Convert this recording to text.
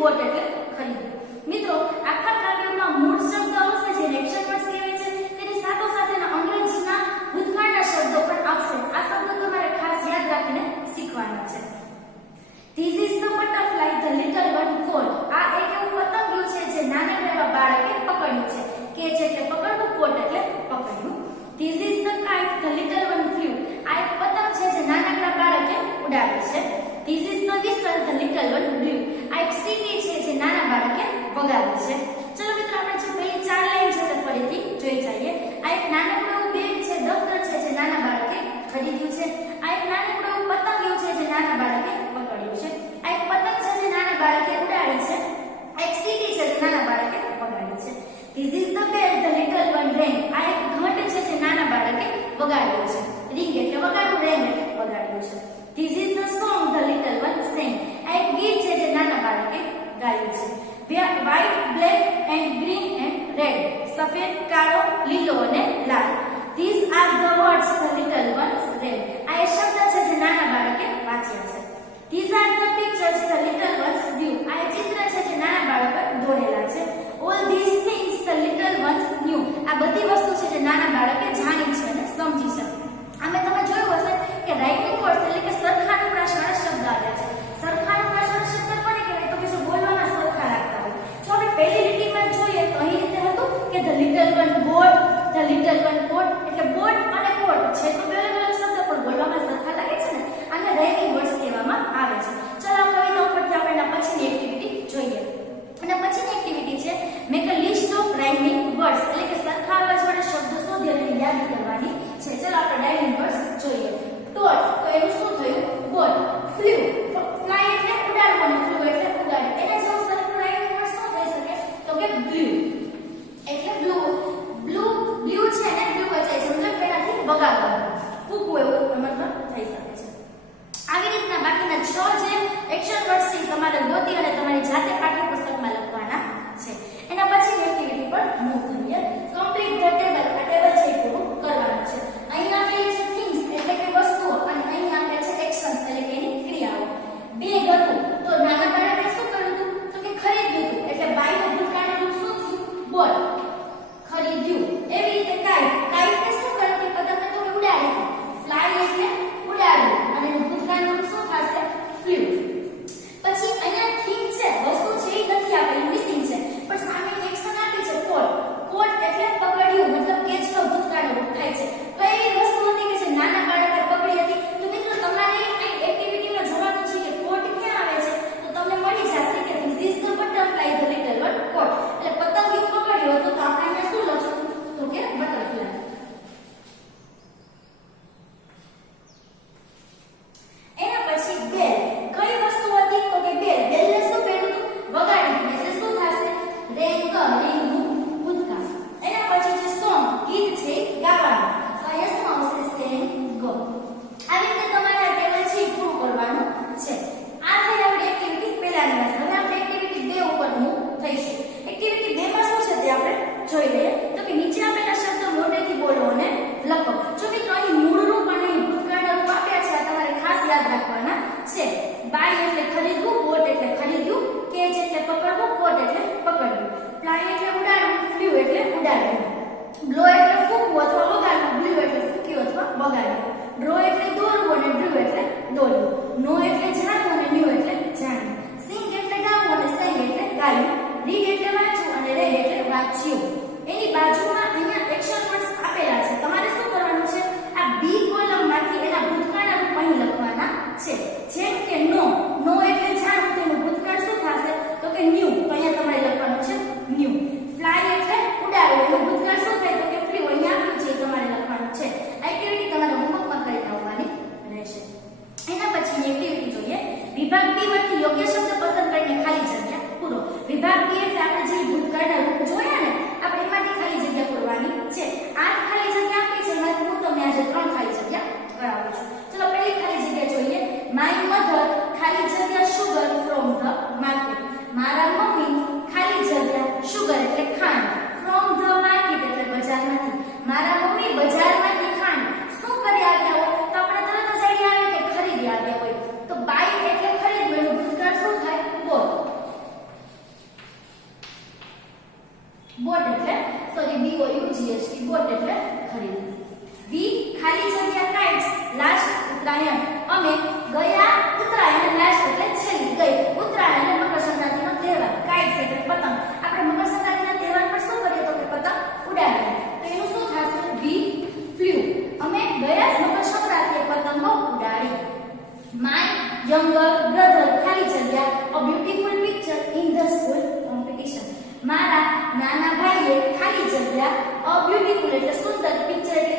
Boat એટલે ખરીદ્યું. મિત્રો આખા કાવ્યમાં મૂળ શબ્દ આવશે જે એક્શન વર્ડ્સ કહેવાય છે તેની સાથોસાથેના અંગ્રેજીના ભૂતકાળના શબ્દો પણ આવશે. આ શબ્દો તમારે ખાસ યાદ રાખીને શીખવાના છે. This is the butterfly the little one caught. આ એક એવું પતંગિયું છે જે નાનકડા એવા બાળકે પકડ્યું છે. કે છે એટલે પકડવું, કોટ એટલે પકડ્યું. This is the kite the little one flew. આ એક પતંગ છે જે નાનકડા બાળકે ઉડાડી છે. This is the whistle the little one blew. આ એક સીટી છે જે નાના બાળકે વગાડી છે. ચલો મિત્રો આપણે જે પહેલી ચાર લાઈન છે તે ફરીથી જોઈ જઈએ. આ એક નાનકડું બેગ છે, દફતર છે જે નાના બાળકે ખરીદ્યું છે. આ એક નાનકડું પતંગિયું છે જે નાના બાળકે પકડ્યું છે. આ એક પતંગ છે જે નાના બાળકે ઉડાડી છે. આ એક સીટી છે જે નાના બાળકે વગાડી છે. This is the bell the little one rang. આ એક ઘંટ છે જે નાના બાળકે વગાડ્યું છે. ring એટલે વગાડવું, rang એટલે વગાડ્યું છે. This is the song the little one sang. આ એક ગીત છે જે નાના બાળકે ગાયું છે. White, black and green and red. સફેદ, કાળો, લીલો અને લાલ. These are the words the little one read. આ એ શબ્દ છે જે નાના બાળકે વાંચ્યા છે. These are the pictures the little ones drew. આ એ ચિત્ર છે જે નાના બાળકે દોરેલા છે. All these things the little ones knew. આ બધી વસ્તુ છે જે નાના બાળકે જાણી છે અને સમજી છે. આમે તમે જોયું હશે કે રાઇટિંગ વર્ડ્સ એટલે કે સરખાનુપ્રાસવાળા શબ્દ આવ્યા છે. સરખાનુપ્રાસવાળા શબ્દ કોને કહેવાય? તો કે જે બોલવામાં સરખા લાગતા હોય. જો આપણે પહેલી લીટીમાં જોઈએ તો અહીં રીતે હતું કે the little one bought, the little one caught. એટલે બોટ અને કોટ છે તો બે અલગ અલગ શબ્દ પણ બોલવામાં સરખા લાગે છે ને, આને રાઇટિંગ વર્ડ્સ કહેવામાં આવે છે. ચલો કવિતા ઉપરથી આપણે એના પછીની એક્ટિવિટી જોઈએ. અને પછીની એક્ટિવિટી છે make a list of rhyming words, એટલે કે સરખા અવાજવાળા શબ્દો શોધી અને યાદ કરવાની છે. ચલો આપણે રાઇમિંગ વર્ડ્સ જોઈએ. ટોટ તો એનું શું થયું? બોટ. ફ્લ્યુ, ફ્લાય એટલે ઉડાડવું અને ફ્લ્યુ એટલે ઉડાડવું. એને જેવું સરખું રાઇમિંગ વર્ડ શું થઈ શકે? તો કે બ્લુ એટલે બ્લુ. બ્લુ છે ને બ્લુ વચાય છે. બોટ એટલે ખરીદી. વી ખાલી જગ્યા કાઇટ્સ લાસ્ટ ઉત્તરાયણ. અમે ગયા ઉત્તરાયણ લાસ્ટ એટલે છેલ્લી ગઈ ઉત્તરાયણ એટલે મકર સંક્રાંતિનો તહેવાર. કાઇટ્સ એટલે પતંગ. આપણે મકર સંક્રાંતિના તહેવાર પર શું કરીએ તો કે પતંગ ઉડાડીએ. તો એનું શું થશે? વી ફ્લ્યુ. અમે ગયા મકર સંક્રાંતિએ પતંગો ઉડાડી. માય younger brother ખાલી જગ્યા a beautiful picture in the school competition. મારા નાના ભાઈએ ખાલી જગ્યા a beautiful એટલે સુંદર પિક્ચર